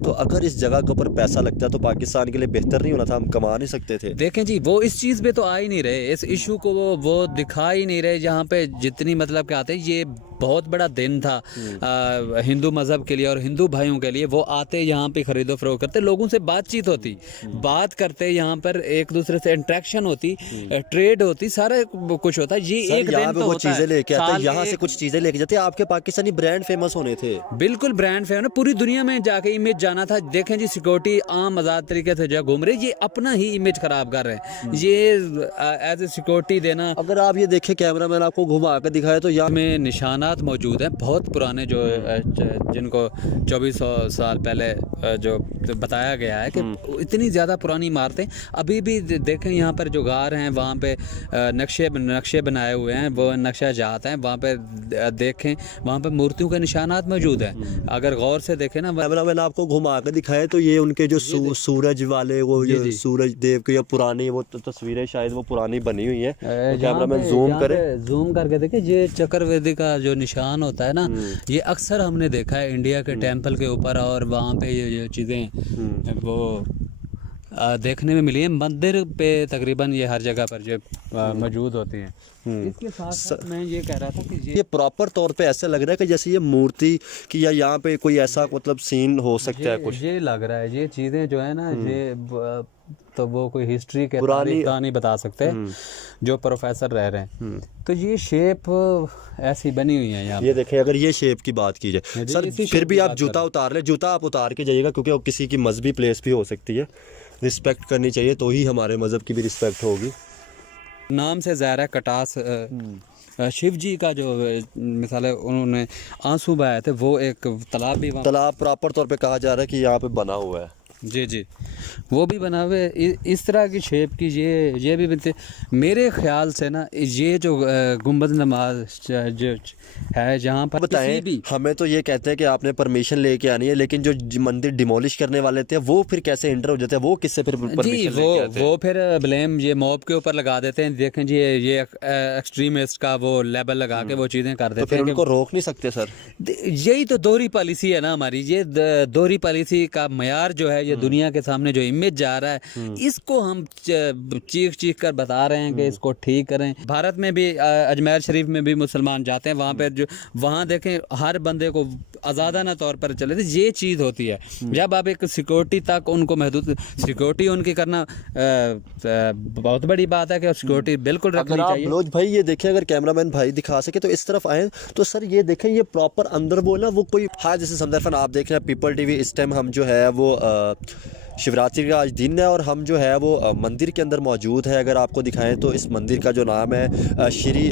तो अगर इस जगह के ऊपर पैसा लगता तो पाकिस्तान के लिए बेहतर नहीं होना था, हम कमा नहीं सकते थे? देखें जी, वो इस चीज़ पे तो आ ही नहीं रहे, इस इशू को वो दिखा ही नहीं रहे, जहाँ पे जितनी मतलब क्या आते हैं, ये बहुत बड़ा दिन था हिंदू मज़हब के लिए और हिंदू भाइयों के लिए। वो आते यहाँ पे खरीदो फरोख्त करते, लोगों से बातचीत होती, बात करते, यहाँ पर एक दूसरे से इंट्रैक्शन होती, ट्रेड होती, सारा कुछ होता है। ये एक यहाँ दिन पे तो वो होता चीजें है लेके आते, साल यहाँ से एक, कुछ चीजें लेके जाते, आपके पाकिस्तानी ब्रांड फेमस होने थे। बिल्कुल ब्रांड फेम ना, पूरी दुनिया में जाके इमेज जाना था। देखें जी, सिक्योरिटी आम आज़ाद तरीके से जो घूम रहे, ये अपना ही इमेज खराब कर रहे हैं। ये एज ए सिक्योरिटी देना, अगर आप ये देखें, कैमरा मैन आपको घुमा कर दिखाए तो यहाँ में निशानात मौजूद हैं बहुत पुराने, जो जिनको 2400 साल पहले जो बताया गया है कि इतनी ज़्यादा पुरानी इमारतें अभी भी देखें। यहाँ पर जो गार हैं वहाँ पे नक्शे बनाए हुए हैं, वो नक्शा जात हैं, वहाँ पे देखें, वहाँ पे मूर्तियों के निशानात मौजूद हैं। अगर गौर से देखें ना, कैमरा मैन आपको घुमा कर दिखाए तो ये उनके जो सूरज वाले, वो जो सूरज देव की पुरानी वो तस्वीरें शायद वो पुरानी बनी हुई है। तो कैमरा मैन जूम करे, जूम करके देखें, ये चक्रवेदी का जो निशान होता है ना, ये अक्सर हमने देखा है इंडिया के टेंपल के ऊपर, और वहाँ पे ये चीज़ें वो देखने में मिली है। मंदिर पे तकरीबन ये हर जगह पर जो मौजूद होती हैं। इसके साथ साथ मैं ये कह रहा था कि ये प्रॉपर तौर पे ऐसा लग रहा है कि जैसे ये मूर्ति की, या यहाँ पे कोई ऐसा मतलब सीन हो सकता है कुछ। ये लग रहा है, ये चीज़ें जो है ना, ये तो वो कोई हिस्ट्री के पुरानी तारीख का नहीं बता सकते जो प्रोफेसर रह रहे हैं। तो ये शेप ऐसी बनी हुई है यहाँ ये देखें, अगर ये शेप की बात की जाए सर, इसी फिर शेप भी की आप बात जूता उतार ले, जूता आप उतार के जाइएगा, क्योंकि वो किसी की मजहबी प्लेस भी हो सकती है। रिस्पेक्ट करनी चाहिए, तो ही हमारे मजहब की भी रिस्पेक्ट होगी। नाम से ज़ाहिर है कटास शिव जी का जो मिसाल है, उन्होंने आंसू बहाए थे, वो एक तालाब भी तालाब प्रॉपर तौर पे कहा जा रहा है कि यहाँ पे बना हुआ है। जी जी, वो भी बना हुए इस तरह की शेप की। ये भी बनते, मेरे ख्याल से ना, ये जो गुंबद नमाज जो है जहाँ पर बताएं भी, हमें तो ये कहते हैं कि आपने परमिशन लेके आनी है, लेकिन जो मंदिर डिमोलिश करने वाले थे वो फिर कैसे एंटर हो जाते हैं, वो किससे फिर जी, परमिशन लेके आते हैं? वो फिर ब्लेम ये मॉब के ऊपर लगा देते हैं। देखें जी, ये एक्सट्रीमिस्ट का वो लेबल लगा के वो चीज़ें कर तो देते फिर हैं। उनको रोक नहीं सकते सर? यही तो दोहरी पॉलिसी है ना हमारी। ये दोहरी पॉलिसी का मयार जो है, ये दुनिया के सामने जो इमेज जा रहा है, इसको हम चीख चीख कर बता रहे हैं कि इसको ठीक करें। भारत में भी अजमेर शरीफ में भी मुसलमान जाते हैं, वहाँ पर जो वहाँ देखें हर बंदे को आज़ादाना तौर पर चले थे। ये चीज़ होती है जब आप एक सिक्योरिटी तक उनको महदूद, सिक्योरिटी उनकी करना बहुत बड़ी बात है कि सिक्योरिटी बिल्कुल रखनी चाहिए। बलोच भाई ये देखें, अगर कैमरामैन भाई दिखा सके तो इस तरफ आए, तो सर ये देखें, ये प्रॉपर अंदर वो ना, वो कोई हाँ, जैसे समदरफन आप देख रहे हैं पीपल टीवी, इस टाइम हम जो है वो शिवरात्रि का आज दिन है और हम जो है वो मंदिर के अंदर मौजूद है। अगर आपको दिखाएं तो इस मंदिर का जो नाम है श्री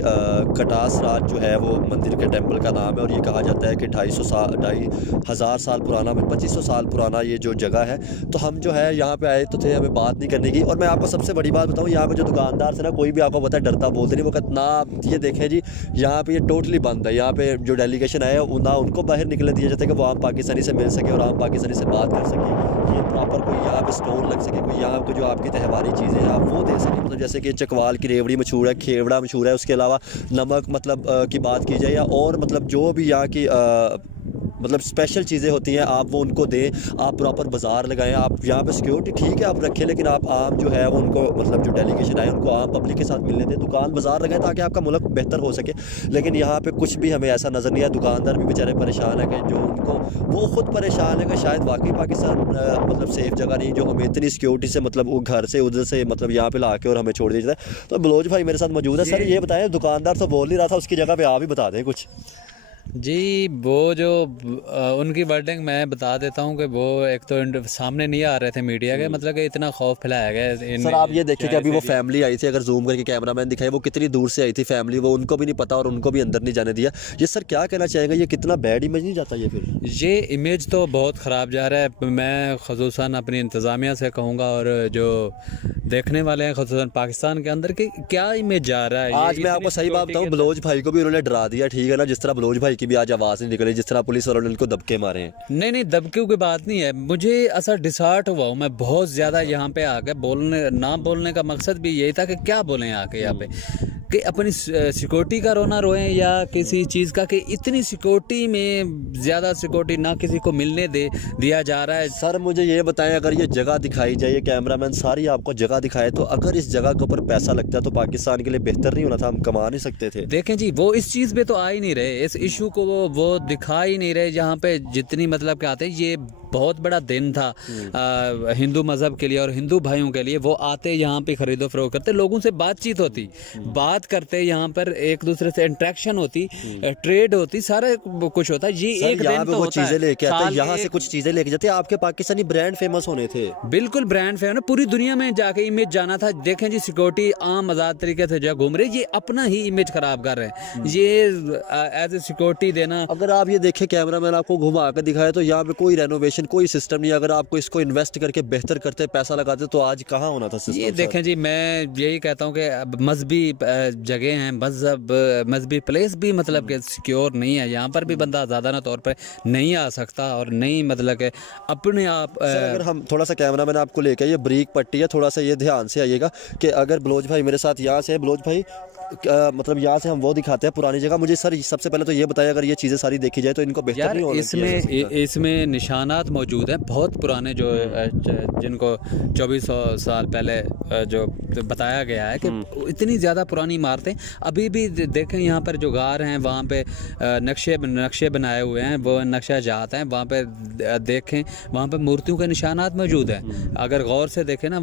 कटास राज जो है वो मंदिर के टेंपल का नाम है, और ये कहा जाता है कि 2,500 साल पुराना, 2,500 साल पुराना ये जो जगह है। तो हम जो है यहाँ पे आए तो थे, हमें बात नहीं करने की। और मैं आपको सबसे बड़ी बात बताऊँ, यहाँ पे जो दुकानदार थे ना, कोई भी आपको पता है डरता बोलते नहीं, वो कहते ना, ये देखें जी, यहाँ पे ये टोटली बंद है। यहाँ पे जो डेलीगेशन आए ना, उनको बाहर निकलने दिया जाता है कि वो आम पाकिस्तानी से मिल सके और आम पाकिस्तानी से बात कर सके। ये प्रॉपर कोई यहाँ पे स्टोर लग सके, कोई यहाँ पे जो आपकी त्यौहारी चीज़ें हैं आप वो दे सके। मतलब जैसे कि चकवाल की रेवड़ी मशहूर है, खेवड़ा मशहूर है, उसके अलावा नमक मतलब की बात की जाए, या और मतलब जो भी यहाँ की मतलब स्पेशल चीज़ें होती हैं, आप वो उनको दें। आप प्रॉपर बाज़ार लगाएं। आप यहाँ पे सिक्योरिटी ठीक है आप रखें, लेकिन आप आम जो है वो उनको, मतलब जो डेलीगेशन आए उनको आम पब्लिक के साथ मिलने दें। दुकान बाज़ार लगाएं ताकि आपका मुल्क बेहतर हो सके। लेकिन यहाँ पे कुछ भी हमें ऐसा नज़र नहीं आया। दुकानदार भी बेचारे परेशान है कि जो उनको, वो ख़ुद परेशान है कि शायद वाकई पाकिस्तान मतलब सेफ़ जगह नहीं, जो हमें इतनी सिक्योरिटी से मतलब वो घर से उधर से मतलब यहाँ पे ला के और हमें छोड़ दिया जाता है। तो बलोच भाई मेरे साथ मौजूद है। सर ये बताएं, दुकानदार तो बोल नहीं रहा था, उसकी जगह पे आप भी बता दें कुछ। जी, वो जो उनकी वर्डिंग मैं बता देता हूँ कि वो एक तो सामने नहीं आ रहे थे मीडिया के, मतलब कि इतना खौफ फैलाया गया। सर आप ये देखिए कि अभी वो फैमिली आई थी, अगर जूम करके कैमरामैन दिखाए, वो कितनी दूर से आई थी फैमिली, वो उनको भी नहीं पता और उनको भी अंदर नहीं जाने दिया। ये सर क्या कहना चाहेगा, ये कितना बैड इमेज नहीं जाता ये फिर? ये इमेज तो बहुत ख़राब जा रहा है। मैं ख़ुसूसन अपनी इंतज़ामिया से कहूँगा, और जो देखने वाले हैं ख़ुसूसन पाकिस्तान के अंदर, कि क्या इमेज जा रहा है। आज मैं आपको सही बात बताऊँ, बलोच भाई को भी उन्होंने डरा दिया, ठीक है ना, जिस तरह बलोच भाई की भी आज आवाज़ नहीं निकली, जिस तरह पुलिस वालों ने उनको दबके मारे हैं। नहीं, दबके की बात नहीं है। मुझे असर डिसहार्ट हुआ हूँ मैं बहुत ज़्यादा यहाँ पे आके। ना बोलने का मकसद भी यही था कि क्या बोलें आके यहाँ पे, कि अपनी सिक्योरिटी का रोना रोएं या किसी चीज़ का, कि इतनी सिक्योरिटी में ज़्यादा सिक्योरिटी ना किसी को मिलने दिया जा रहा है। सर मुझे ये बताएं, अगर ये जगह दिखाई जाए, ये कैमरामैन सारी आपको जगह दिखाए, तो अगर इस जगह के ऊपर पैसा लगता है तो पाकिस्तान के लिए बेहतर नहीं होना था? हम कमा नहीं सकते थे? देखें जी, वो इस चीज़ पे तो आ ही नहीं रहे, इस इशू को वो दिखा ही नहीं रहे, जहाँ पे जितनी मतलब क्या आते हैं, ये बहुत बड़ा दिन था हिंदू मज़हब के लिए और हिंदू भाइयों के लिए। वो आते यहाँ पे खरीदो फरोख्त करते, लोगों से बातचीत होती, बात करते, यहाँ पर एक दूसरे से इंटरेक्शन होती, ट्रेड होती, सारा कुछ होता है। ये एक दिन तो वो होता चीज़ें है, लेके आते हैं, साल यहाँ के से कुछ चीज़ें लेके जाते हैं। आपके पाकिस्तानी ब्रांड फेमस होने थे, बिल्कुल ब्रांड फेमस, पूरी दुनिया में जाके इमेज जाना था। देखें जी, सिक्योरिटी आम आज़ाद तरीके से जो घूम रहे, ये अपना ही इमेज खराब कर रहे हैं। ये एज ए सिक्योरिटी देना, अगर आप ये देखें, कैमरामैन आपको घुमा कर दिखाए, तो यहाँ पे कोई रेनोवेशन, कोई सिस्टम नहीं। अगर आपको इसको इन्वेस्ट करके बेहतर करते, पैसा लगाते, तो आज कहाँ होना था सिस्टम? ये देखें जी, मैं यही कहता हूँ कि अब मजहबी जगह हैं, मजहबी प्लेस भी मतलब कि सिक्योर नहीं है। यहाँ पर भी बंदा आज़ादाना तौर पर नहीं आ सकता और नहीं मतलब कि अपने आप सर अगर हम थोड़ा सा, कैमरामैन आपको लेकर, ये ब्रीक पट्टी है, थोड़ा सा ये ध्यान से आइएगा कि अगर बलोच भाई मेरे साथ यहाँ से, बलोच भाई मतलब यहाँ से हम वो दिखाते हैं पुरानी जगह। मुझे सर सबसे पहले तो ये बताइए, अगर ये चीज़ें सारी देखी जाए तो इनको बेहतर यार नहीं होना इसमें निशानात मौजूद हैं बहुत पुराने, जो जिनको 2400 साल पहले जो बताया गया है कि इतनी ज़्यादा पुरानी इमारतें अभी भी देखें। यहाँ पर जो गार हैं वहाँ पे नक्शे बनाए हुए हैं, वो नक्शा जात हैं, वहाँ पे देखें, वहाँ पे मूर्तियों के निशानात मौजूद हैं। अगर गौर से देखें ना,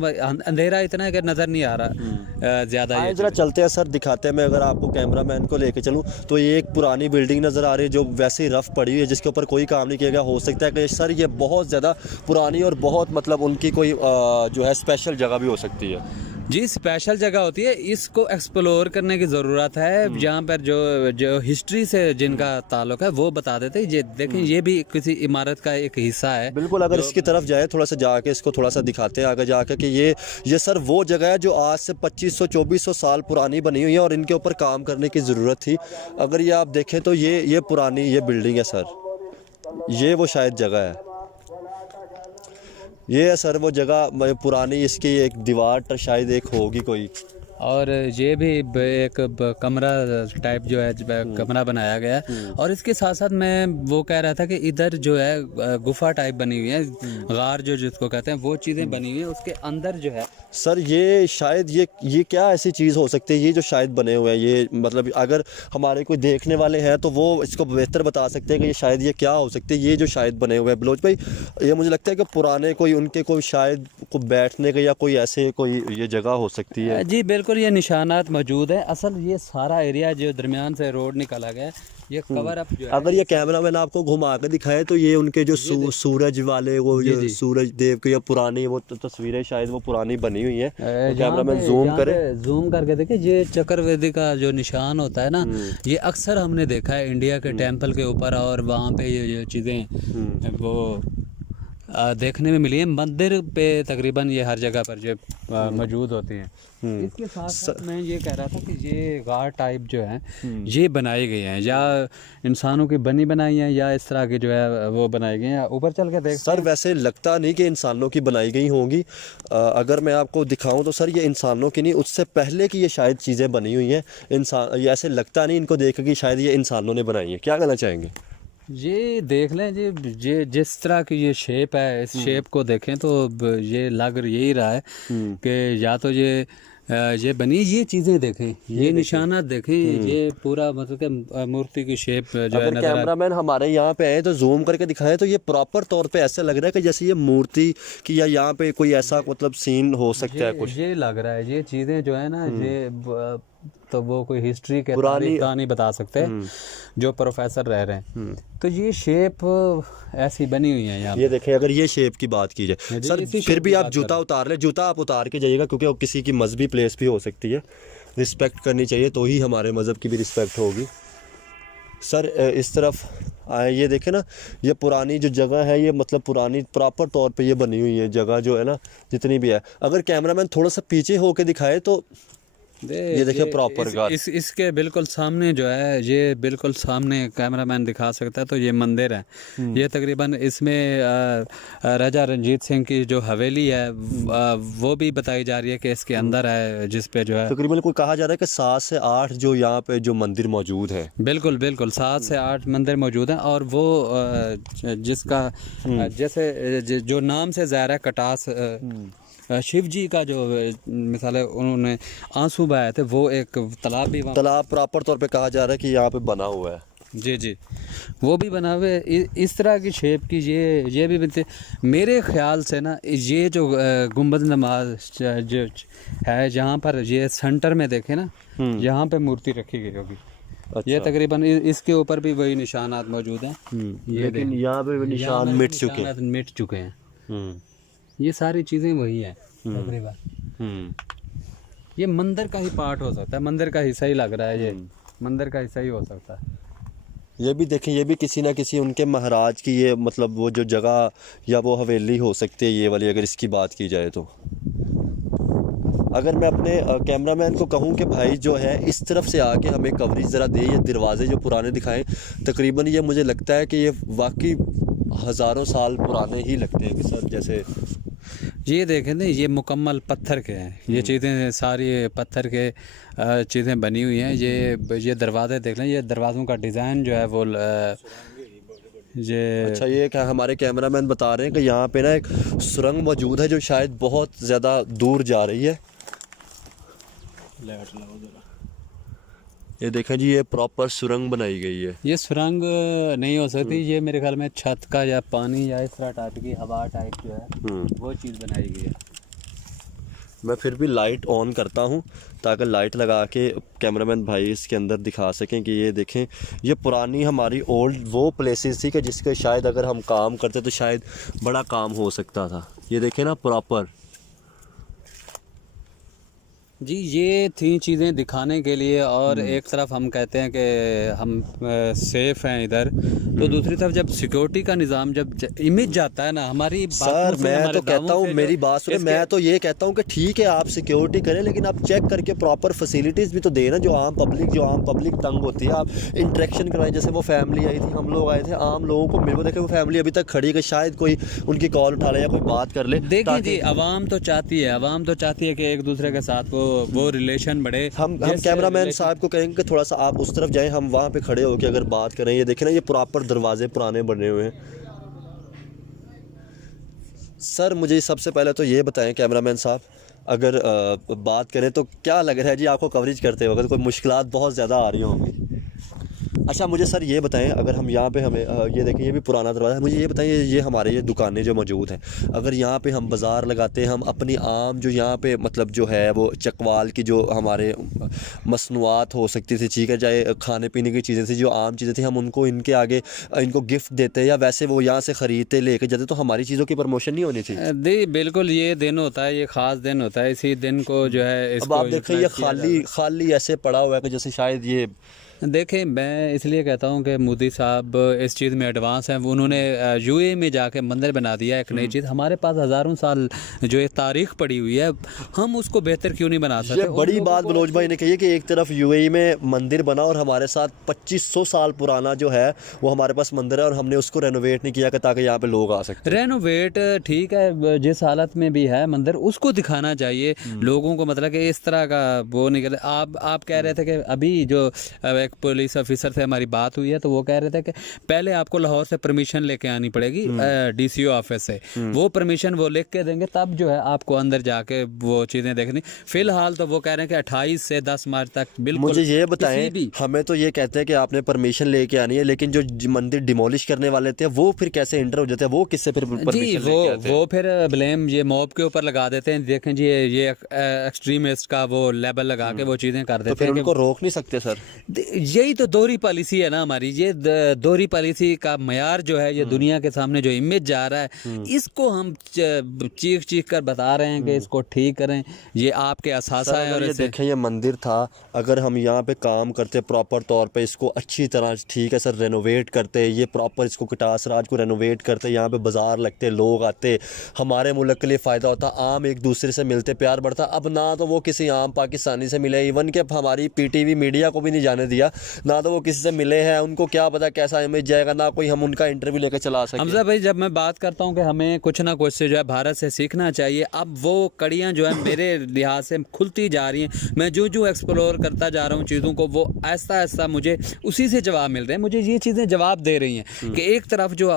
अंधेरा इतना है कि नज़र नहीं आ रहा ज़्यादा। ये जरा चलते हैं सर, दिखाते हैं। मैं अगर आपको कैमरामैन को लेके चलूँ तो ये एक पुरानी बिल्डिंग नज़र आ रही है जो वैसे ही रफ पड़ी हुई है, जिसके ऊपर कोई काम नहीं किया गया। हो सकता है कि सर ये बहुत ज़्यादा पुरानी और बहुत मतलब उनकी कोई जो है स्पेशल जगह भी हो सकती है। जी, स्पेशल जगह होती है, इसको एक्सप्लोर करने की ज़रूरत है। जहाँ पर जो हिस्ट्री से जिनका ताल्लुक है वो बता देते हैं। ये देखें, ये भी किसी इमारत का एक हिस्सा है। बिल्कुल, अगर इसकी तरफ जाए थोड़ा सा जाके, इसको थोड़ा सा दिखाते हैं आगे जाकर कि ये सर वो जगह है जो आज से 2500-2400 साल पुरानी बनी हुई है और इनके ऊपर काम करने की ज़रूरत थी। अगर ये आप देखें तो ये पुरानी ये बिल्डिंग है सर, ये वो शायद जगह है, ये है सर वो जगह पुरानी। इसकी एक दीवार शायद एक होगी कोई, और ये भी एक कमरा टाइप जो है कमरा बनाया गया है। और इसके साथ साथ मैं वो कह रहा था कि इधर जो है गुफा टाइप बनी हुई है, गार जो जिसको कहते हैं, वो चीज़ें बनी हुई हैं उसके अंदर जो है। सर ये शायद ये क्या ऐसी चीज़ हो सकती है, ये जो शायद बने हुए हैं, ये मतलब अगर हमारे कोई देखने वाले हैं तो वो इसको बेहतर बता सकते हैं कि ये शायद ये क्या हो सकती है। ये जो शायद बने हुए हैं बलोच भाई, ये मुझे लगता है कि पुराने कोई उनके कोई शायद को बैठने का या कोई ऐसे कोई ये जगह हो सकती है। जी बिल्कुल, ये निशानात मौजूद है। असल ये सारा एरिया जो दरमियान से रोड निकाला गया है, ये कवर अप जो है। अगर ये कैमरामैन आपको घुमा के दिखाए तो ये उनके जो सूरज वाले वो जो सूरज देव की या पुरानी वो तस्वीरें शायद वो पुरानी बनी हुई है। तो कैमरामैन जूम करे, जूम करके देखे, ये चक्रवेदी का जो निशान होता है ना, ये अक्सर हमने देखा है इंडिया के टेंपल के ऊपर, और वहाँ पे ये चीज़ें वो देखने में मिली है। मंदिर पे तकरीबन ये हर जगह पर जो मौजूद होती हैं। इसके साथ साथ मैं ये कह रहा था कि ये गार टाइप जो है ये बनाए गए हैं, या इंसानों की बनी बनाई हैं, या इस तरह के जो है वो बनाए गए हैं। ऊपर चल के देख सर, वैसे लगता नहीं कि इंसानों की बनाई गई होंगी। अगर मैं आपको दिखाऊं तो सर ये इंसानों की नहीं, उससे पहले की ये शायद चीज़ें बनी हुई हैं। इंसान ये ऐसे लगता नहीं इनको देख के शायद ये इंसानों ने बनाई है। क्या कहना चाहेंगे? ये देख लें जी, ये जिस तरह की ये शेप है, इस शेप को देखें तो ये लग यही रहा है कि या तो ये बनी, ये चीज़ें देखें, ये निशानात देखें, ये पूरा मतलब कि मूर्ति की शेप जो है। अगर कैमरामैन हमारे यहाँ पे आए तो जूम करके दिखाएं तो ये प्रॉपर तौर पे ऐसा लग रहा है कि जैसे ये मूर्ति की या यहाँ पे कोई ऐसा मतलब सीन हो सकता है कुछ। ये लग रहा है, ये चीज़ें जो है ना, ये तो वो कोई हिस्ट्री के पुरानी बता सकते हैं जो प्रोफेसर रह रहे हैं। तो ये शेप ऐसी बनी हुई है यहाँ। ये देखें, अगर ये शेप की बात की जाए सर, फिर भी आप जूता उतार ले, जूता आप उतार के जाइएगा, क्योंकि वो किसी की मजहबी प्लेस भी हो सकती है। रिस्पेक्ट करनी चाहिए, तो ही हमारे मज़हब की भी रिस्पेक्ट होगी। सर इस तरफ आए, ये देखें ना, ये पुरानी जो जगह है, ये मतलब पुरानी प्रॉपर तौर पे ये बनी हुई है जगह जो है ना, जितनी भी है। अगर कैमरामैन थोड़ा सा पीछे होके दिखाए तो ये देखिए प्रॉपर घर। इसके बिल्कुल सामने जो है, ये बिल्कुल सामने कैमरामैन दिखा सकता है, तो ये मंदिर है। ये तकरीबन इसमें राजा रंजीत सिंह की जो हवेली है वो भी बताई जा रही है कि इसके अंदर है, जिस पे जो है तकरीबन कोई कहा जा रहा है कि 7 से 8 जो यहाँ पे जो मंदिर मौजूद है। बिल्कुल बिल्कुल 7 से 8 मंदिर मौजूद हैं। और वो जिसका जैसे जो नाम से ज़ाहिर है कटास शिव जी का जो मिसाल है उन्होंने आंसू बहाए थे, वो एक तालाब भी तालाब प्रॉपर तौर पे कहा जा रहा है कि यहाँ पे बना हुआ है। जी जी, वो भी बना हुए इस तरह की शेप की ये भी बनते। मेरे ख्याल से ना ये जो गुंबद नमाज जो है, जहाँ पर ये सेंटर में देखे ना, यहाँ पे मूर्ति रखी गई होगी। अच्छा। ये तकरीबन इसके ऊपर भी वही निशानात मौजूद हैं। लेकिन यहाँ पे निशान मिट चुके हैं। ये सारी चीज़ें वही हैं तकरीबन। ये मंदिर का ही पार्ट हो सकता है, मंदिर का हिस्सा ही लग रहा है, ये मंदिर का हिस्सा ही हो सकता है। ये भी देखें, ये भी किसी ना किसी उनके महाराज की ये मतलब वो जो जगह या वो हवेली हो सकती है ये वाली, अगर इसकी बात की जाए तो। अगर मैं अपने कैमरामैन को कहूं कि भाई जो है इस तरफ से आके हमें कवरेज ज़रा दे, ये दरवाजे जो पुराने दिखाएं, तकरीबन ये मुझे लगता है कि ये वाकई हज़ारों साल पुराने ही लगते हैं कि सर जैसे ये देखें ना, ये मुकम्मल पत्थर के हैं, ये चीज़ें सारी पत्थर के चीज़ें बनी हुई हैं। ये दरवाजे देख लें, ये दरवाज़ों का डिज़ाइन जो है वो ये अच्छा, ये क्या हमारे कैमरामैन बता रहे हैं कि यहाँ पे ना एक सुरंग मौजूद है जो शायद बहुत ज़्यादा दूर जा रही है। ये देखें जी, ये प्रॉपर सुरंग बनाई गई है। ये सुरंग नहीं हो सकती, ये मेरे ख्याल में छत का या पानी या इस तरह टाइप की हवा टाइप जो है वो चीज़ बनाई गई है। मैं फिर भी लाइट ऑन करता हूँ ताकि लाइट लगा के कैमरामैन भाई इसके अंदर दिखा सकें कि ये देखें, ये पुरानी हमारी ओल्ड वो प्लेसेस थी कि जिसके शायद अगर हम काम करते तो शायद बड़ा काम हो सकता था। ये देखें ना प्रॉपर। जी, ये थी चीज़ें दिखाने के लिए। और एक तरफ हम कहते हैं कि हम सेफ़ हैं इधर, तो दूसरी तरफ जब सिक्योरिटी का निज़ाम जब इमेज जाता है ना हमारी सर, मैं तो कहता हूँ मेरी बात सुने, मैं तो ये कहता हूँ कि ठीक है आप सिक्योरिटी करें, लेकिन आप चेक करके प्रॉपर फैसिलिटीज़ भी तो देना। जो आम पब्लिक तंग होती है, आप इंटरेक्शन करवाएं। जैसे वो फैमिली आई थी, हम लोग आए थे, आम लोगों को मिल, वो देखे वो फैमिली अभी तक खड़ी है कि शायद कोई उनकी कॉल उठा ले या कोई बात कर ले। देखिए जी, आवाम तो चाहती है कि एक दूसरे के साथ वो रिलेशन बढ़े। हम कैमरामैन साहब को कहेंगे कि थोड़ा सा आप उस तरफ जाएं, हम वहाँ पे खड़े होकर अगर बात करें। ये देखें ना, ये प्रॉपर दरवाजे पुराने बने हुए हैं। सर मुझे सबसे पहले तो ये बताएं कैमरामैन साहब, अगर बात करें तो क्या लग रहा है जी आपको कवरेज करते वक्त? कोई मुश्किलात बहुत ज़्यादा आ रही होंगी। अच्छा मुझे सर ये बताएं, अगर हम यहाँ पे हमें ये देखें, ये भी पुराना दरवाज़ा है, मुझे ये बताएं ये हमारे ये दुकानें जो मौजूद हैं, अगर यहाँ पे हम बाज़ार लगाते हैं, हम अपनी आम जो यहाँ पे मतलब जो है वो चकवाल की जो हमारे मसनूआत हो सकती थी, ठीक है, चाहे खाने पीने की चीज़ें थी, जो आम चीज़ें थी, हम उनको इनके आगे इनको गिफ्ट देते हैं या वैसे वो यहाँ से ख़रीदते लेके जाते, तो हमारी चीज़ों की प्रमोशन नहीं होनी चाहिए? जी बिल्कुल, ये दिन होता है, ये ख़ास दिन होता है, इसी दिन को जो है अब आप देखें ये खाली ऐसे पड़ा हुआ है कि जैसे शायद ये देखें। मैं इसलिए कहता हूँ कि मोदी साहब इस चीज़ में एडवांस हैं। उन्होंने यूएई में जाके मंदिर बना दिया, एक नई चीज़। हमारे पास हज़ारों साल जो एक तारीख पड़ी हुई है, हम उसको बेहतर क्यों नहीं बना सकते? ये बड़ी बात बलोच भाई ने कही है कि एक तरफ यूएई में मंदिर बना और हमारे साथ 2500 साल पुराना जो है वो हमारे पास मंदिर है और हमने उसको रेनोवेट नहीं किया ताकि यहाँ पे लोग आ सकते। रेनोवेट ठीक है, जिस हालत में भी है मंदिर उसको दिखाना चाहिए लोगों को, मतलब कि इस तरह का वो नहीं करते। आप कह रहे थे कि अभी जो पुलिस ऑफिसर से हमारी बात हुई है, तो वो कह रहे थे कि पहले आपको लाहौर से परमिशन लेके आनी पड़ेगी डीसीओ ऑफिस से, वो परमिशन वो लिख के देंगे, तब जो है आपको अंदर जाके वो चीज़ें देखनी। फिलहाल तो वो कह रहे हैं कि 28 से 10 मार्च तक बिल्कुल। मुझे ये बताएं, हमें तो ये कहते हैं कि आपने परमिशन लेके आनी है, लेकिन जो मंदिर डिमोलिश करने वाले थे वो फिर कैसे इंटर हो जाते हैं? वो किससे फिर परमिशन लेके आते हैं? वो फिर ब्लेम ये मॉब के ऊपर लगा देते हैं। देखें जी, ये एक्सट्रीमिस्ट का वो लेबल लगा के वो चीज़ें कर देते हैं। तो फिर उनको रोक नहीं सकते सर? यही तो दोहरी पॉलिसी है ना हमारी। ये दोहरी पॉलिसी का मयार जो है, ये दुनिया के सामने जो इमेज जा रहा है, इसको हम चीख चीख कर बता रहे हैं कि इसको ठीक करें, ये आपके असासा है। और ये देखें, ये मंदिर था, अगर हम यहाँ पे काम करते प्रॉपर तौर पे, इसको अच्छी तरह, ठीक है सर, रेनोवेट करते, ये प्रॉपर इसको कटास राज को रेनोवेट करते, यहाँ पे बाज़ार लगते, लोग आते, हमारे मुल्क के लिए फ़ायदा होता, आम एक दूसरे से मिलते, प्यार बढ़ता। अब ना तो वो किसी आम पाकिस्तानी से मिले, इवन के हमारी पीटीवी मीडिया को भी नहीं जाने दिया, ना तो वो किसी से मिले हैं, उनको क्या पता कैसा इमेज जाएगा, ना कोई हम उनका इंटरव्यू लेकर चला सके। हमजा भाई, जब मैं बात करता हूँ कि हमें कुछ ना कुछ से जो है भारत से सीखना चाहिए, अब वो कड़ियाँ जो है मेरे लिहाज से खुलती जा रही हैं। मैं जो एक्सप्लोर करता जा रहा हूँ चीज़ों को, वो ऐसा ऐसा मुझे उसी से जवाब मिल रहे हैं। मुझे ये चीज़ें जवाब दे रही हैं कि एक तरफ जो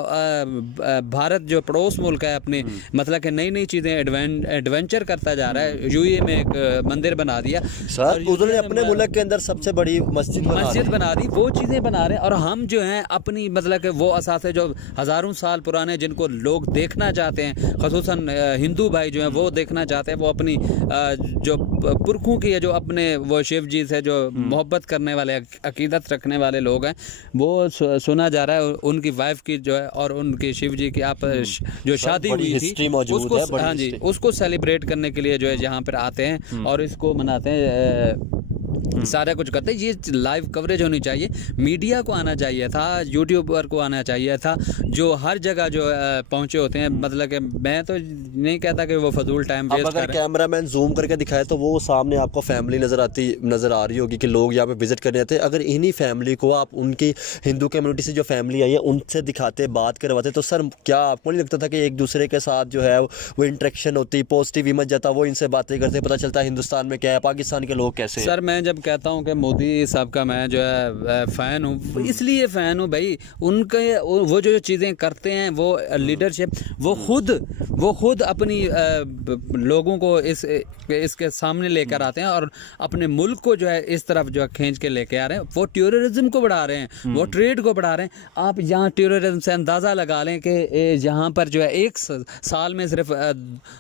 भारत जो पड़ोस मुल्क है अपने, मतलब कि नई नई चीज़ें एडवेंचर करता जा रहा है। यूएई में एक मंदिर बना दिया सर, उन्होंने अपने मुल्क के अंदर सबसे बड़ी मस्जिद बना दी, वो चीज़ें बना रहे हैं। और हम जो हैं अपनी, मतलब कि वो असासे जो हज़ारों साल पुराने, जिनको लोग देखना चाहते हैं, ख़ुसूसन हिंदू भाई जो हैं वो देखना चाहते हैं, वो अपनी जो पुरखों की है, जो अपने वो शिव जी से जो मोहब्बत करने वाले, अकीदत रखने वाले लोग हैं, वो सुना जा रहा है उनकी वाइफ की जो है और उनकी शिव जी की आप जो शादी हुई थी, उसको, हाँ जी, उसको सेलिब्रेट करने के लिए जो है यहाँ पर आते हैं और इसको मनाते हैं, सारा कुछ करते हैं। ये लाइव कवरेज होनी चाहिए, मीडिया को आना चाहिए था, यूट्यूबर को आना चाहिए था, जो हर जगह जो पहुंचे होते हैं। मतलब कि मैं तो नहीं कहता कि वो फजूल टाइम वेस्ट कर रहे हैं। अगर कैमरामैन जूम करके दिखाए तो वो सामने आपको फैमिली नज़र आ रही होगी कि लोग यहाँ पे विजिट करने आते हैं। अगर इन्हीं फैमिली को आप उनकी हिंदू कम्युनिटी से जो फैमिली आई है उनसे दिखाते, बात करवाते, तो सर क्या आपको नहीं लगता था कि एक दूसरे के साथ जो है वो इंटरेक्शन होती, पॉजिटिव इमेज जाता, वो इनसे बातें करते, पता चलता है हिंदुस्तान में क्या है, पाकिस्तान के लोग कैसे हैं। सर मैं जब कहता हूँ कि मोदी साहब का मैं जो है फ़ैन हूँ, इसलिए फ़ैन हूँ भाई, उनके वो जो चीज़ें करते हैं, वो लीडरशिप, वो खुद अपनी लोगों को इसके सामने लेकर आते हैं और अपने मुल्क को जो है इस तरफ जो है खींच के लेके आ रहे हैं। वो टेररिज्म को बढ़ा रहे हैं, वो ट्रेड को बढ़ा रहे हैं। आप यहाँ टेररिज्म से अंदाज़ा लगा लें कि यहाँ पर जो है एक साल में सिर्फ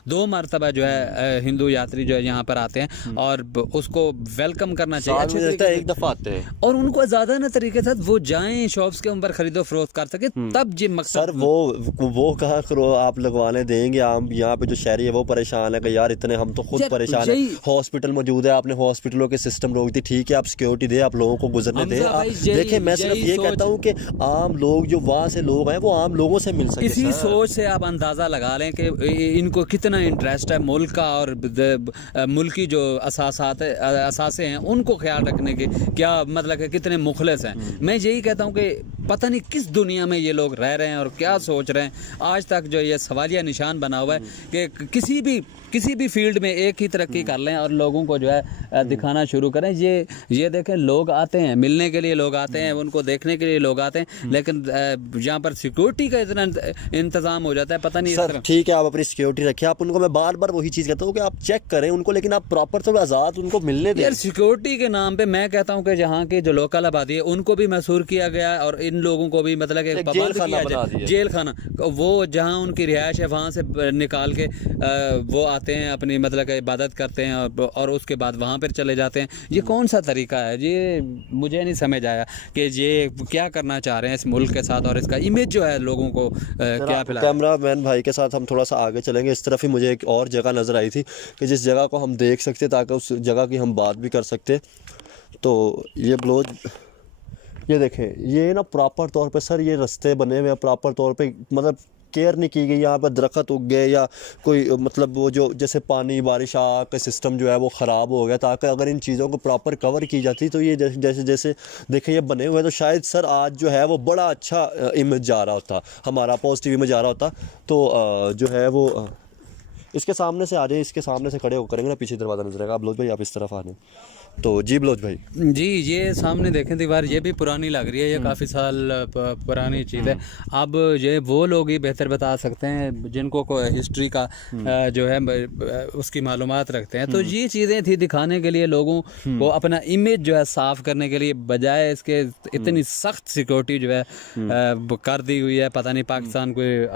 2 मरतबा जो है हिंदू यात्री जो है यहाँ पर आते हैं और उसको वेलकम करना चाहिए। एक दफ़ा आते हैं और उनको ज़्यादा ना तरीके से वो जाएं, शॉप्स के ऊपर खरीदो फरोख्त कर सके, तब ये मकसद। सर वो कहाँ करो आप लगवाने देंगे। हम यहाँ पे जो शहरी है वो परेशान है कि यार इतने हम तो खुद परेशान है। हॉस्पिटल मौजूद है, आपने हॉस्पिटलों के सिस्टम रोक दी, ठीक है, आप सिक्योरिटी दे, आप लोगों को गुजरने दें। देखिए मैं सिर्फ ये कहता हूँ कि आम लोग जो वहाँ से लोग हैं वो आम लोगों से मिल सके। इसी सोच से आप अंदाज़ा लगा लें कि इनको कितना इंटरेस्ट है मुल्क का और मुल्की जो असासे हैं उनको ख्याल रखने के, क्या मतलब कि कितने मुखलिस हैं। मैं यही कहता हूँ कि पता नहीं किस दुनिया में ये लोग रह रहे हैं और क्या सोच रहे हैं। आज तक जो ये सवालिया निशान बना हुआ है कि किसी भी फील्ड में एक ही तरक्की कर लें और लोगों को जो है दिखाना शुरू करें। ये देखें, लोग आते हैं मिलने के लिए, लोग आते हैं उनको देखने के लिए, लोग आते हैं, लेकिन यहाँ पर सिक्योरिटी का इतना इंतजाम हो जाता है, पता नहीं। सर ठीक है, आप अपनी सिक्योरिटी रखिए, आप उनको, मैं बार बार वही चीज़ कहता हूँ कि आप चेक करें उनको, लेकिन आप प्रॉपर तो आज़ाद उनको मिलने दें। यार सिक्योरिटी के नाम पे मैं कहता हूँ कि जहाँ की जो लोकल आबादी है उनको भी मैसूर किया गया और इन लोगों को भी मतलब कि जेल खाना, वो जहाँ उनकी रिहाइश है वहाँ से निकाल के वो आते हैं, अपनी मतलब कि इबादत करते हैं और उसके बाद वहाँ पर चले जाते हैं। ये कौन सा तरीका है? ये मुझे नहीं समझ आया कि ये क्या करना चाह रहे हैं इस मुल्क के साथ और इसका इमेज जो है लोगों को क्या पिला। कैमरामैन भाई के साथ हम थोड़ा सा आगे चलेंगे। इस तरफ ही मुझे एक और जगह नज़र आई थी कि जिस जगह को हम देख सकते ताकि उस जगह की हम बात भी कर सकते। तो ये ब्लोज, ये देखें, ये ना प्रॉपर तौर पे सर ये रास्ते बने हुए हैं प्रॉपर तौर पे, मतलब केयर नहीं की गई। यहाँ पर दरख्त उग गए या कोई मतलब वो जो जैसे पानी बारिश का सिस्टम जो है वो ख़राब हो गया, ताकि अगर इन चीज़ों को प्रॉपर कवर की जाती तो ये जैसे देखें ये बने हुए हैं, तो शायद सर आज जो है वो बड़ा अच्छा इमेज जा रहा होता, हमारा पॉजिटिव इमेज आ रहा होता। तो जो है वो इसके सामने से आ जाए, इसके सामने से खड़े होकर करेंगे ना, पीछे दरवाज़ा नजर आएगा। आप लोग भाई आप इस तरफ आ जाए। तो जी बलोच भाई जी, ये सामने देखें दीवार, ये भी पुरानी लग रही है, ये काफ़ी साल पुरानी चीज़ है। अब ये वो लोग ही बेहतर बता सकते हैं जिनको को हिस्ट्री का जो है उसकी मालूमात रखते हैं। तो ये चीज़ें थी दिखाने के लिए, लोगों को अपना इमेज जो है साफ़ करने के लिए, बजाय इसके इतनी सख्त सिक्योरिटी जो है कर दी हुई है। पता नहीं पाकिस्तान कोई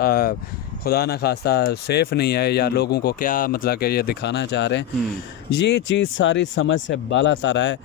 खुदा ना खास्ता सेफ नहीं है या लोगों को क्या मतलब कि ये दिखाना चाह रहे हैं। ये चीज़ सारी समझ से बाला तारा है।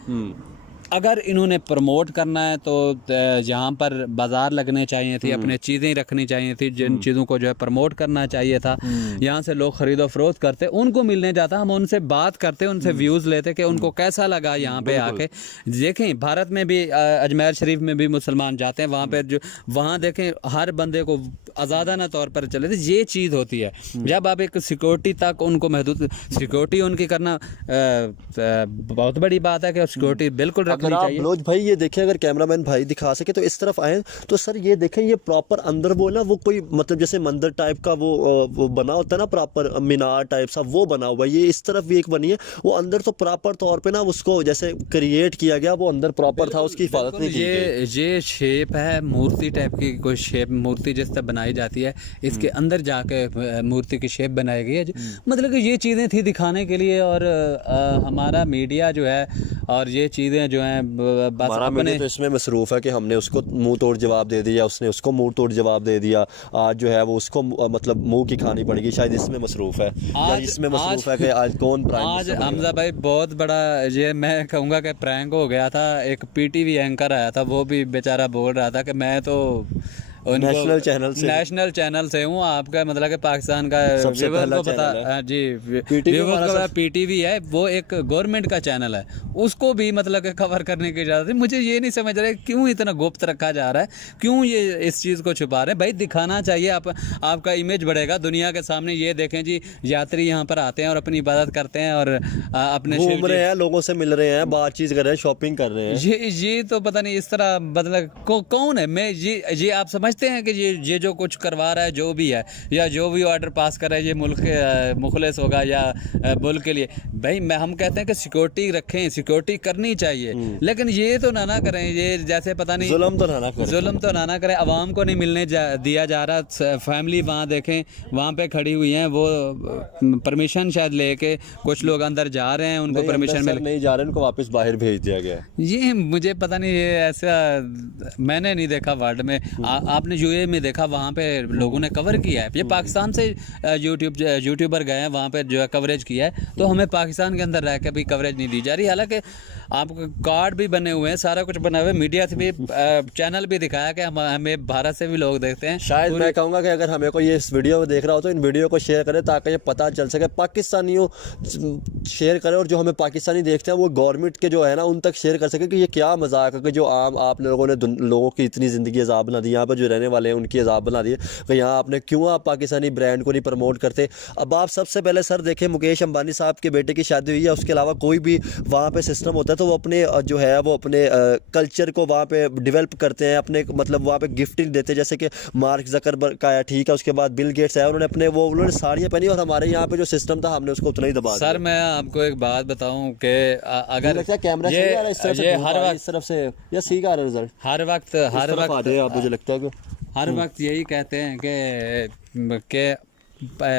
अगर इन्होंने प्रमोट करना है तो यहाँ पर बाज़ार लगने चाहिए थे, अपने चीज़ें रखनी चाहिए थी, जिन चीज़ों को जो है प्रमोट करना चाहिए था। यहाँ से लोग ख़रीदो फरोख्त करते, उनको मिलने जाता, हम उनसे बात करते, उनसे व्यूज़ लेते कि उनको कैसा लगा यहाँ पे आके। देखें भारत में भी अजमेर शरीफ में भी मुसलमान जाते हैं, वहाँ पे जो वहाँ देखें हर बंदे को आज़ादाना तौर पर चले थे। ये चीज़ होती है जब आप एक सिक्योरिटी तक उनको महदूद, सिक्योरिटी उनकी करना बहुत बड़ी बात है कि सिक्योरिटी बिल्कुल रखनी अगर आप चाहिए। मनोज भाई ये देखें, अगर कैमरामैन भाई दिखा सके तो इस तरफ आए तो सर ये देखें, ये प्रॉपर अंदर वो ना वो कोई मतलब जैसे मंदिर टाइप का वो बना होता है ना, प्रॉपर मीनार टाइप सा वो बना हुआ है। ये इस तरफ भी एक बनी है, वो अंदर तो प्रॉपर तौर पे ना उसको जैसे क्रिएट किया गया, वो अंदर प्रॉपर था, उसकी हिफाजत नहीं की गई। ये शेप है मूर्ति टाइप की, कोई शेप मूर्ति जिस तरह बनाई जाती है, इसके अंदर जाके मूर्ति की शेप बनाई गई है। मतलब कि ये चीज़ें थी दिखाने के लिए, और हमारा मीडिया जो है और ये चीज़ें जो हैं बस हमारा अपने मीडिया तो इसमें मसरूफ़ है कि हमने उसको मुंह तोड़ जवाब दे दिया, उसने उसको मुंह तोड़ जवाब दे दिया। आज जो है वो उसको मतलब मुंह की खानी पड़ेगी, शायद इसमें मसरूफ़ है, या इसमें मसरूफ़ है कि आज कौन प्राइम आज मिनिस्टर बनेगा। हमजा भाई बहुत बड़ा ये मैं कहूँगा कि प्रैंक हो गया था। एक पीटीवी एंकर आया था, वो भी बेचारा बोल रहा था कि मैं तो नेशनल चैनल से हूँ, आपका मतलब कि पाकिस्तान का सबसे व्यूअर पहला को पता चैनल है। जी PTV व्यूअर हमारा को पता, सब- पीटीवी है, वो एक गवर्नमेंट का चैनल है, उसको भी मतलब कि कवर करने की इजाज़त है। मुझे ये नहीं समझ रहा है क्यों इतना गुप्त रखा जा रहा है, क्यों ये इस चीज़ को छुपा रहे हैं। भाई दिखाना चाहिए, आपका इमेज बढ़ेगा दुनिया के सामने। ये देखें जी, यात्री यहाँ पर आते हैं और अपनी इबादत करते हैं और अपने घूम रहे हैं, लोगों से मिल रहे हैं, बातचीत कर रहे हैं, शॉपिंग कर रहे हैं। ये तो पता नहीं इस तरह मतलब कौन है। मैं ये आप समझते हैं कि ये जो कुछ करवा रहा है, जो भी है या जो भी ऑर्डर पास कर रहा है, ये मुल्क मुखलिस होगा या मुल्क के लिए। भाई हम कहते हैं कि सिक्योरिटी रखें, सिक्योरिटी करनी चाहिए, लेकिन ये तो ना करें, ये जैसे पता नहीं जुल्म तो ना करें, जुल्म तो ना करें। आवाम को नहीं मिलने दिया जा रहा। फैमिली वहाँ देखें, वहाँ पे खड़ी हुई हैं, वो परमिशन शायद लेके कुछ लोग अंदर जा रहे हैं, उनको परमिशन मिल नहीं जा रहे, उनको वापस बाहर भेज दिया गया है। ये मुझे पता नहीं, ये ऐसा मैंने नहीं देखा वर्ल्ड में। आपने यूएई में देखा, वहाँ पे लोगों ने कवर किया है। ये पाकिस्तान से यूट्यूबर गए हैं वहाँ पे जो है कवरेज किया है, तो हमें पाकिस्तान के अंदर रह के भी कवरेज नहीं दी जा रही। हालांकि आपको कार्ड भी बने हुए हैं, सारा कुछ बना हुआ है, मीडिया से भी चैनल भी दिखाया कि हमें भारत से भी लोग देखते हैं। शायद मैं कहूँगा कि अगर हमें को ये इस वीडियो देख रहा हो तो इन वीडियो को शेयर करें, ताकि ये पता चल सके, पाकिस्तानियों शेयर करें, और जो हमें पाकिस्तानी देखते हैं वो गवर्नमेंट के जो है ना उन तक शेयर कर सके कि ये क्या मजाक है कि जो आम आप लोगों ने लोगों की इतनी ज़िंदगी अजाब बना दी, यहाँ पर जो रहने वाले हैं उनकी अजाब बना दी कि यहाँ आपने क्यों आप पाकिस्तानी ब्रांड को नहीं प्रमोट करते। अब आप सबसे पहले सर देखें, मुकेश अंबानी साहब के बेटे की शादी हुई है, उसके अलावा कोई भी वहाँ पे सिस्टम होता है तो वो अपने जो है वो अपने कल्चर को वहाँ पे डेवलप करते हैं, अपने मतलब वहाँ पे गिफ्टिंग देते हैं, जैसे कि मार्क जकरबर्ग का है, ठीक है, उसके बाद बिल गेट्स है, उन्होंने साड़ियाँ पहनी, और हमारे यहाँ पे जो सिस्टम था हमने उसको उतना ही दबा दिया। सर मैं आपको एक बात बताऊं कि अगर कैमरा ये हर वक्त इस तरफ से या सी का रिजल्ट हर वक्त आप मुझे लगता है कि हर वक्त यही कहते हैं कि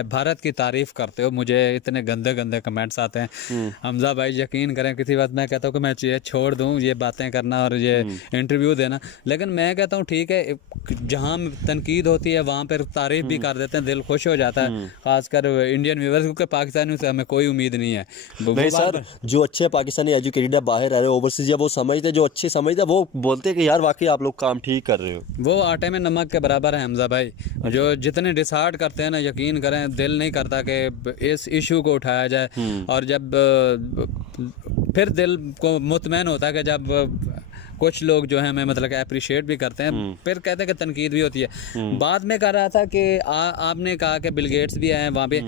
भारत की तारीफ करते हो, मुझे इतने गंदे गंदे कमेंट्स आते हैं। हमजा भाई यकीन करें, किसी बात मैं कहता हूँ कि मैं ये छोड़ दूँ ये बातें करना और ये इंटरव्यू देना, लेकिन मैं कहता हूँ ठीक है, जहाँ तनकीद होती है वहाँ पर तारीफ भी कर देते हैं, दिल खुश हो जाता है, खासकर इंडियन व्यूवर्स, क्योंकि पाकिस्तानियों से हमें कोई उम्मीद नहीं है। नहीं सर, जो अच्छे पाकिस्तानी एजुकेटेड है, बाहर रह रहे ओवरसीज, या वो समझते, जो अच्छे समझते वो बोलते हैं कि यार वाकई आप लोग काम ठीक कर रहे हो। वो आटे में नमक के बराबर है हमजा भाई। जो जितने डिसाइड करते हैं ना, यकीन करें दिल नहीं करता कि इस इशू को उठाया जाए, और जब फिर दिल को मुतमैन होता है कि जब कुछ लोग जो है हमें मतलब कि अप्रिशिएट भी करते हैं, फिर कहते हैं कि तनकीद भी होती है। बाद में कह रहा था कि आपने कहा कि बिल गेट्स भी आए वहाँ पे,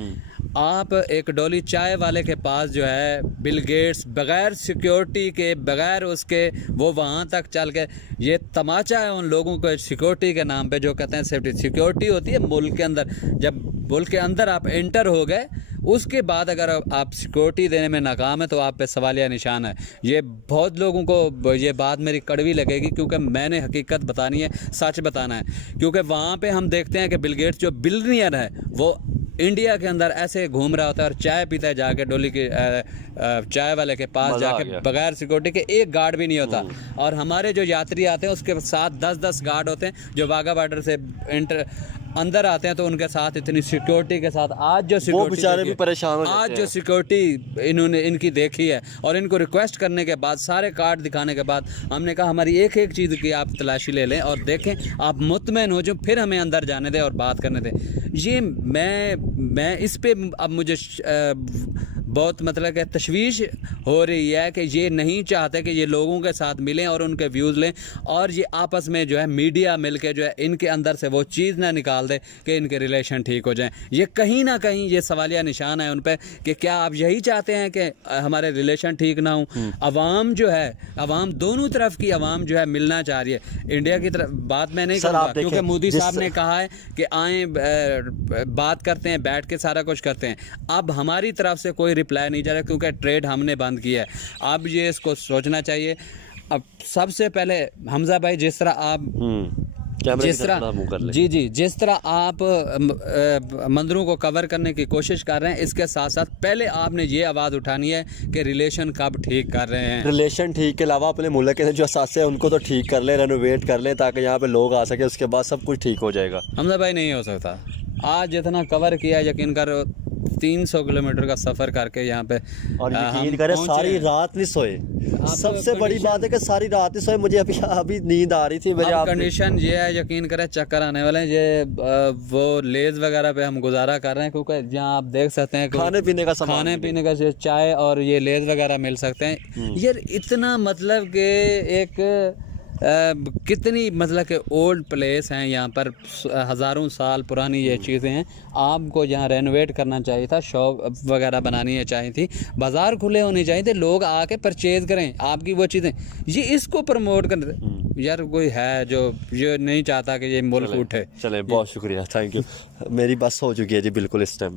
आप एक डोली चाय वाले के पास जो है बिल गेट्स बगैर सिक्योरिटी के, बगैर उसके, वो वहाँ तक चल के, ये तमाचा है उन लोगों को सिक्योरिटी के नाम पे, जो कहते हैं सेफ्टी। सिक्योरिटी होती है मुल्क के अंदर, जब मुल्क के अंदर आप एंटर हो गए उसके बाद अगर आप सिक्योरिटी देने में नाकाम है तो आप पे सवालिया निशान है। ये बहुत लोगों को ये बात मेरी कड़वी लगेगी, क्योंकि मैंने हकीकत बतानी है, सच बताना है। क्योंकि वहाँ पे हम देखते हैं कि बिल गेट्स जो बिलियनियर है वो इंडिया के अंदर ऐसे घूम रहा होता है और चाय पीता है जाके डोली के चाय वाले के पास जाके, बगैर सिक्योरिटी के, एक गार्ड भी नहीं होता। और हमारे जो यात्री आते हैं उसके साथ 10-10 गार्ड होते हैं जो वाघा बॉर्डर से एंटर। अंदर आते हैं तो उनके साथ इतनी सिक्योरिटी के साथ आज जो वो सिक्योरिटी बेचारे भी परेशान हो आज जाते जो हैं। सिक्योरिटी इन्होंने इनकी देखी है और इनको रिक्वेस्ट करने के बाद सारे कार्ड दिखाने के बाद हमने कहा हमारी एक एक चीज़ की आप तलाशी ले लें और देखें, आप मुतमईन हो जो, फिर हमें अंदर जाने दें और बात करने दें। ये मैं इस पे अब मुझे बहुत मतलब कि तशवीश हो रही है कि ये नहीं चाहते कि ये लोगों के साथ मिलें और उनके व्यूज़ लें और ये आपस में जो है मीडिया मिलके जो है इनके अंदर से वो चीज़ ना निकाल दे कि इनके रिलेशन ठीक हो जाएं। ये कहीं ना कहीं ये सवालिया निशान है उन पर कि क्या आप यही चाहते हैं कि हमारे रिलेशन ठीक ना हो। अवाम जो है, अवाम दोनों तरफ की अवाम जो है मिलना चाह रही है। इंडिया की तरफ बात मैं नहीं सर, करूँगा आप देखें, क्योंकि मोदी जिस- साहब ने कहा है कि आएँ बात करते हैं, बैठ के सारा कुछ करते हैं। अब हमारी तरफ से कोई रिप्लाई नहीं जा रहा क्योंकि ट्रेड हमने बंद किया है। अब ये इसको सोचना चाहिए। अब सबसे पहले हमजा भाई, जिस तरह आप कैमरे जिस की तरफ थोड़ा मुंह कर तरह लें। जी जी जिस तरह आप मंदिरों को कवर करने की कोशिश कर रहे हैं, इसके साथ साथ पहले आपने ये आवाज़ उठानी है कि रिलेशन कब ठीक कर रहे हैं। रिलेशन ठीक के अलावा अपने मुल्क के जो असासे हैं उनको तो ठीक कर लें, रेनोवेट कर लें ताकि यहाँ पे लोग आ सके, उसके बाद सब कुछ ठीक हो जाएगा। हमजा भाई नहीं हो सकता। आज जितना कवर किया, यकीन कर 300 किलोमीटर का सफ़र करके यहाँ पे और हम यकीन करें पहुंचे सारी हैं। रात नहीं सोए। सबसे बड़ी condition- बात है कि सारी रात नहीं सोए। मुझे अभी नींद आ रही थी मेरे अब आप कंडीशन ये है, यकीन करें चक्कर आने वाले हैं। ये वो लेज वगैरह पे हम गुजारा कर रहे हैं क्योंकि जहाँ आप देख सकते हैं कि खाने पीने का सामान खाने पीने का जो चाय और ये लेज वगैरह मिल सकते हैं। यार इतना मतलब कि एक कितनी मतलब कि ओल्ड प्लेस हैं यहाँ पर, हज़ारों साल पुरानी ये चीज़ें हैं। आपको यहाँ रेनोवेट करना चाहिए था, शॉप वगैरह बनानी चाहिए थी, बाज़ार खुले होने चाहिए थे, लोग आके परचेज़ करें आपकी वो चीज़ें। ये इसको प्रमोट कर यार कोई है जो ये नहीं चाहता कि ये मुल्क उठे। चले, बहुत शुक्रिया, थैंक यू। मेरी बस हो चुकी है जी बिल्कुल इस टाइम।